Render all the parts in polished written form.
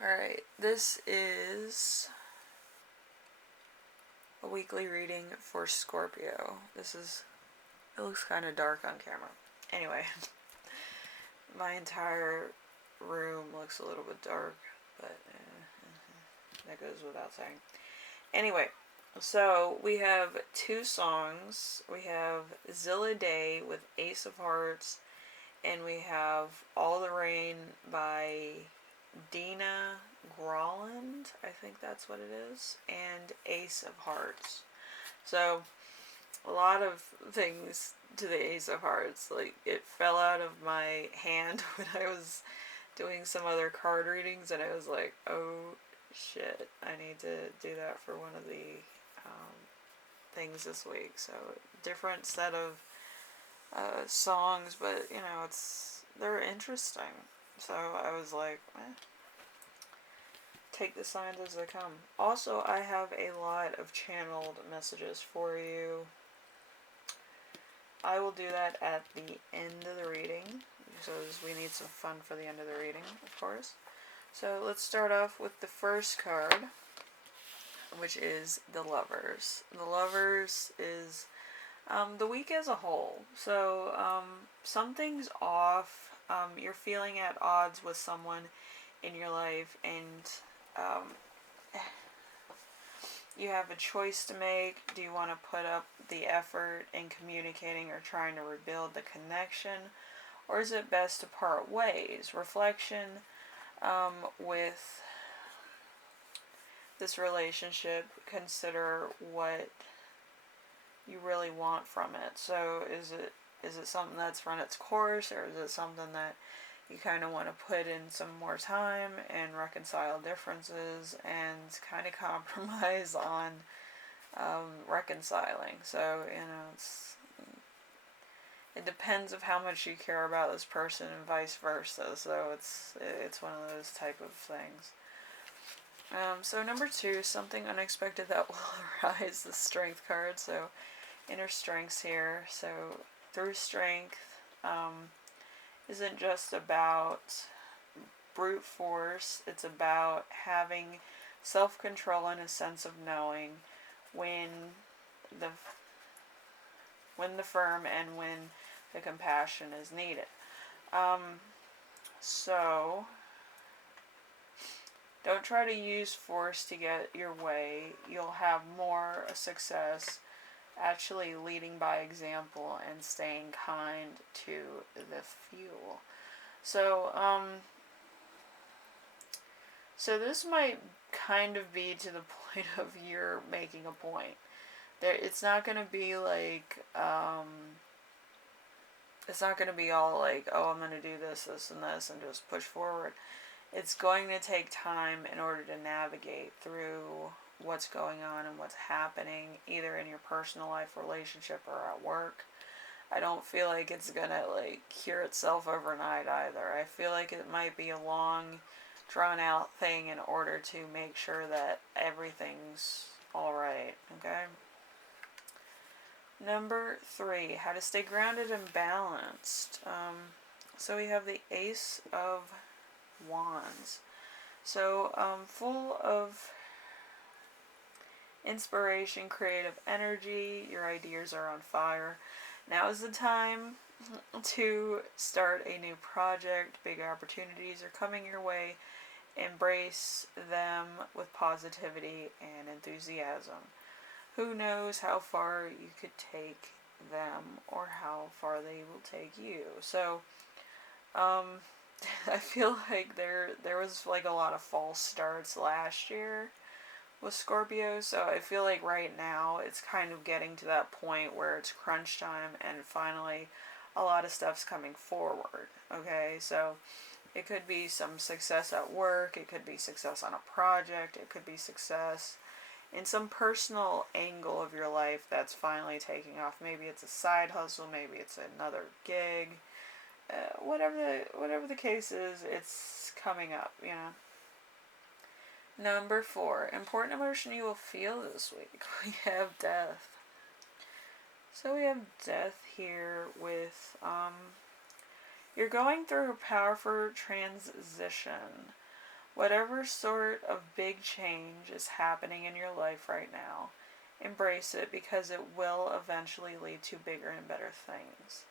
Alright, this is a weekly reading for Scorpio. It looks kind of dark on camera. Anyway, my entire room looks a little bit dark, but that goes without saying. Anyway, so we have two songs. We have Zilla Day with Ace of Hearts, and we have All the Rain by Deanna Gowland, I think that's what it is, and Ace of Hearts. So, a lot of things to the Ace of Hearts. Like, it fell out of my hand when I was doing some other card readings, and I was like, oh shit, I need to do that for one of the things this week. So, different set of songs, but they're interesting. So, I was like, take the signs as they come. Also, I have a lot of channeled messages for you. I will do that at the end of the reading, because we need some fun for the end of the reading, of course. So let's start off with the first card, which is the Lovers. The Lovers is the week as a whole. So something's off. You're feeling at odds with someone in your life, and you have a choice to make. Do you want to put up the effort in communicating or trying to rebuild the connection, or is it best to part ways? Reflection with this relationship, consider what you really want from it. So is it something that's run its course, or is it something that you kind of want to put in some more time and reconcile differences and kind of compromise on reconciling? So, it depends of how much you care about this person and vice versa. So it's one of those type of things. So number 2, something unexpected that will arise, the Strength card. So inner strengths here. So through strength isn't just about brute force. It's about having self-control and a sense of knowing when the firm and when the compassion is needed. So don't try to use force to get your way. You'll have more success actually leading by example and staying kind to the fuel. So, so this might kind of be to the point of you're making a point. It's not going to be like, it's not going to be all like, oh, I'm going to do this, this, and this, and just push forward. It's going to take time in order to navigate through what's going on and what's happening, either in your personal life, relationship, or at work. I don't feel like it's gonna cure itself overnight either. I feel like it might be a long, drawn out thing in order to make sure that everything's alright, okay? Number 3, how to stay grounded and balanced. So we have the Ace of Wands. So full of inspiration, creative energy, your ideas are on fire. Now is the time to start a new project. Big opportunities are coming your way. Embrace them with positivity and enthusiasm. Who knows how far you could take them or how far they will take you. So I feel like there was a lot of false starts last year with Scorpio, so I feel like right now it's kind of getting to that point where it's crunch time and finally a lot of stuff's coming forward, okay? So it could be some success at work, it could be success on a project, it could be success in some personal angle of your life that's finally taking off. Maybe it's a side hustle, maybe it's another gig, whatever the case is, it's coming up, Number 4, important emotion you will feel this week. We have death. So we have death here with, you're going through a powerful transition. Whatever sort of big change is happening in your life right now, embrace it because it will eventually lead to bigger and better things.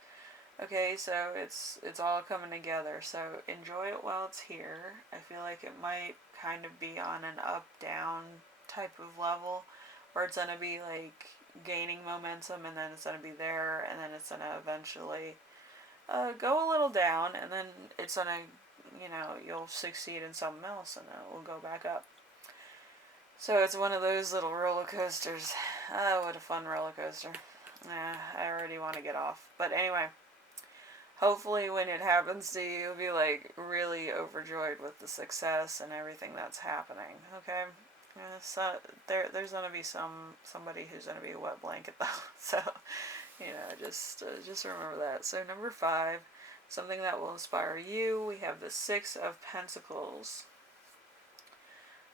Okay, so it's all coming together. So enjoy it while it's here. I feel like it might kind of be on an up down type of level where it's gonna be like gaining momentum and then it's gonna be there and then it's gonna eventually go a little down and then it's gonna, you'll succeed in something else and then it will go back up. So it's one of those little roller coasters. Oh, what a fun roller coaster. I already want to get off. But anyway, hopefully when it happens to you, you'll be like really overjoyed with the success and everything that's happening. Okay? So there's gonna be somebody who's gonna be a wet blanket though. So just remember that. So number 5, something that will inspire you. We have the 6 of Pentacles.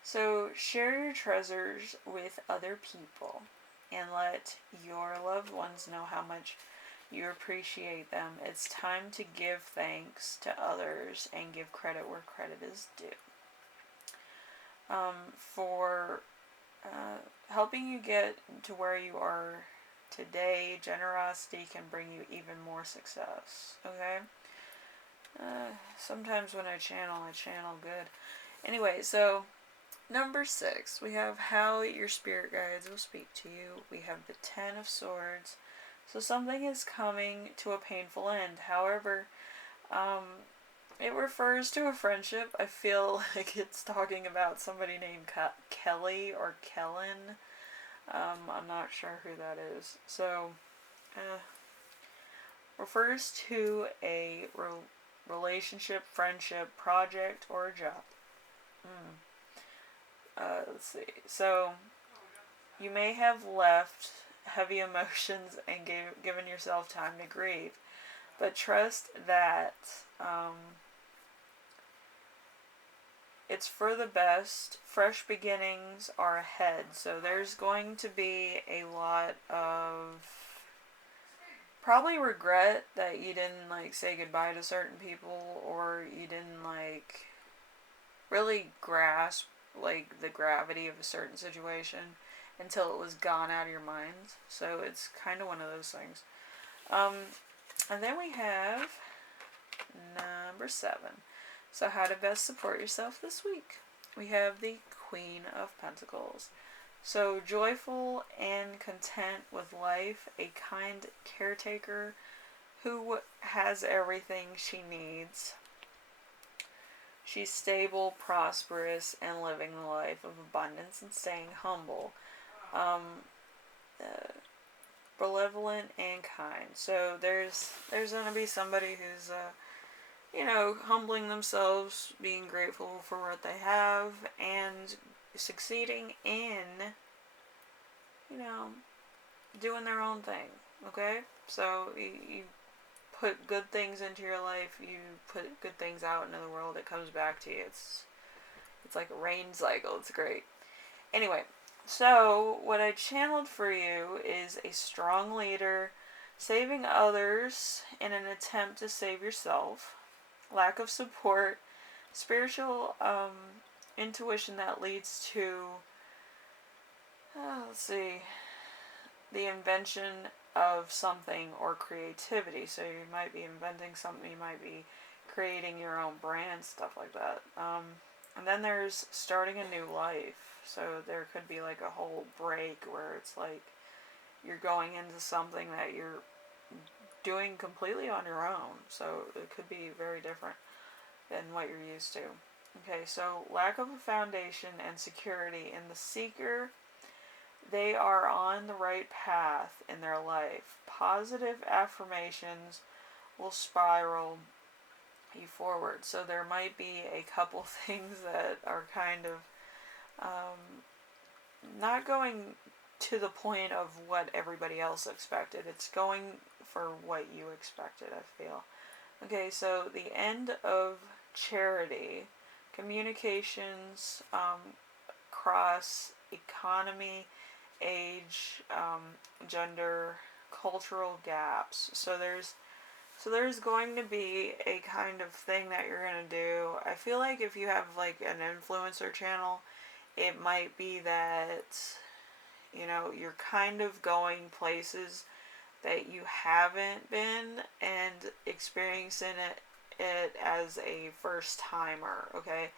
So share your treasures with other people and let your loved ones know how much you appreciate them. It's time to give thanks to others and give credit where credit is due. For helping you get to where you are today, generosity can bring you even more success. Okay? Sometimes when I channel good. Anyway, so number 6, we have how your spirit guides will speak to you. We have the 10 of Swords. So something is coming to a painful end. However, it refers to a friendship. I feel like it's talking about somebody named Kelly or Kellen. I'm not sure who that is. So, refers to a relationship, friendship, project, or a job. Let's see. So, you may have left heavy emotions and given yourself time to grieve. But trust that it's for the best. Fresh beginnings are ahead. So there's going to be a lot of probably regret that you didn't say goodbye to certain people, or you didn't really grasp the gravity of a certain situation until it was gone out of your mind. So it's kind of one of those things. And then we have number 7. So how to best support yourself this week. We have the Queen of Pentacles. So joyful and content with life, a kind caretaker who has everything she needs. She's stable, prosperous, and living the life of abundance and staying humble. Benevolent and kind. So there's going to be somebody who's humbling themselves, being grateful for what they have, and succeeding in doing their own thing. Okay? So you put good things into your life, you put good things out into the world, it comes back to you. It's like a rain cycle. It's great. Anyway, so what I channeled for you is a strong leader, saving others in an attempt to save yourself, lack of support, spiritual intuition that leads to, the invention of something or creativity. So you might be inventing something, you might be creating your own brand, stuff like that. And then there's starting a new life. So there could be a whole break where it's you're going into something that you're doing completely on your own. So it could be very different than what you're used to. Okay, so lack of a foundation and security in the seeker. They are on the right path in their life. Positive affirmations will spiral you forward. So there might be a couple things that are kind of not going to the point of what everybody else expected. It's going for what you expected, I feel. Okay, so the end of charity, communications, cross economy, age, gender, cultural gaps. So there's So there's going to be a kind of thing that you're going to do. I feel like if you have like an influencer channel, it might be that, you know, you're kind of going places that you haven't been and experiencing it as a first timer, okay?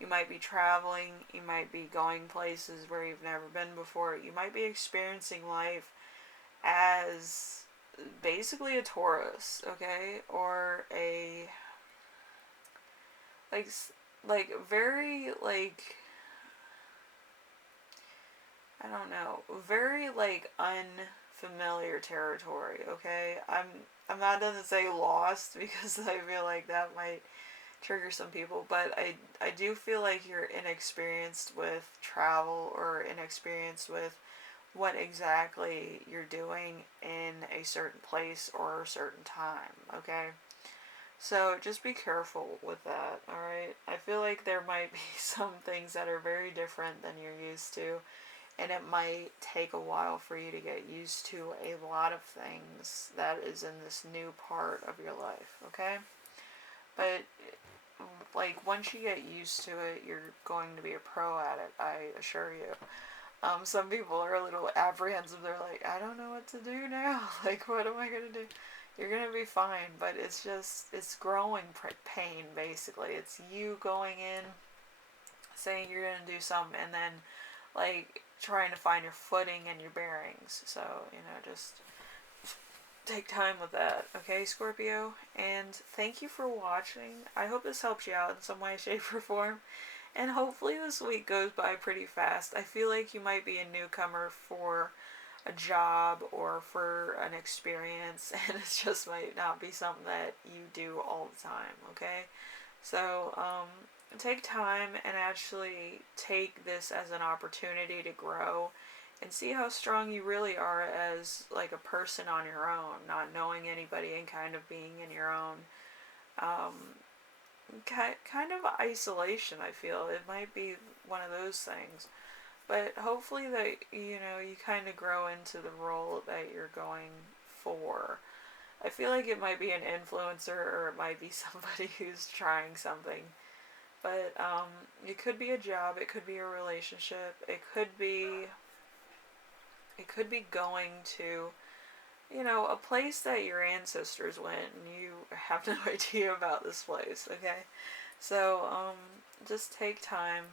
You might be traveling, you might be going places where you've never been before, you might be experiencing life as basically a tourist, okay? Or a, like, very, like, I don't know, very, like, unfamiliar territory, okay? I'm not gonna say lost because I feel like that might trigger some people, but I do feel like you're inexperienced with travel or inexperienced with what exactly you're doing in a certain place or a certain time, okay? So just be careful with that, alright? I feel like there might be some things that are very different than you're used to, and it might take a while for you to get used to a lot of things that is in this new part of your life, okay? But, like, once you get used to it, you're going to be a pro at it, I assure you. Some people are a little apprehensive. They're like, I don't know what to do now. Like, what am I going to do? You're going to be fine, but it's just, it's growing pain, basically. It's you going in, saying you're going to do something, and then, like, trying to find your footing and your bearings. So, you know, just take time with that, okay, Scorpio? And thank you for watching. I hope this helps you out in some way, shape, or form. And hopefully this week goes by pretty fast. I feel like you might be a newcomer for a job or for an experience, and it just might not be something that you do all the time, okay? So, take time and actually take this as an opportunity to grow and see how strong you really are as, like, a person on your own, not knowing anybody and kind of being in your own, um, kind of isolation. I feel it might be one of those things, but hopefully that, you know, you kind of grow into the role that you're going for. I feel like it might be an influencer or it might be somebody who's trying something, but it could be a job, it could be a relationship, it could be going to, you know, a place that your ancestors went and you have no idea about this place, okay? So, just take time,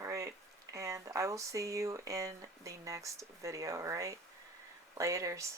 alright? And I will see you in the next video, alright? Laters.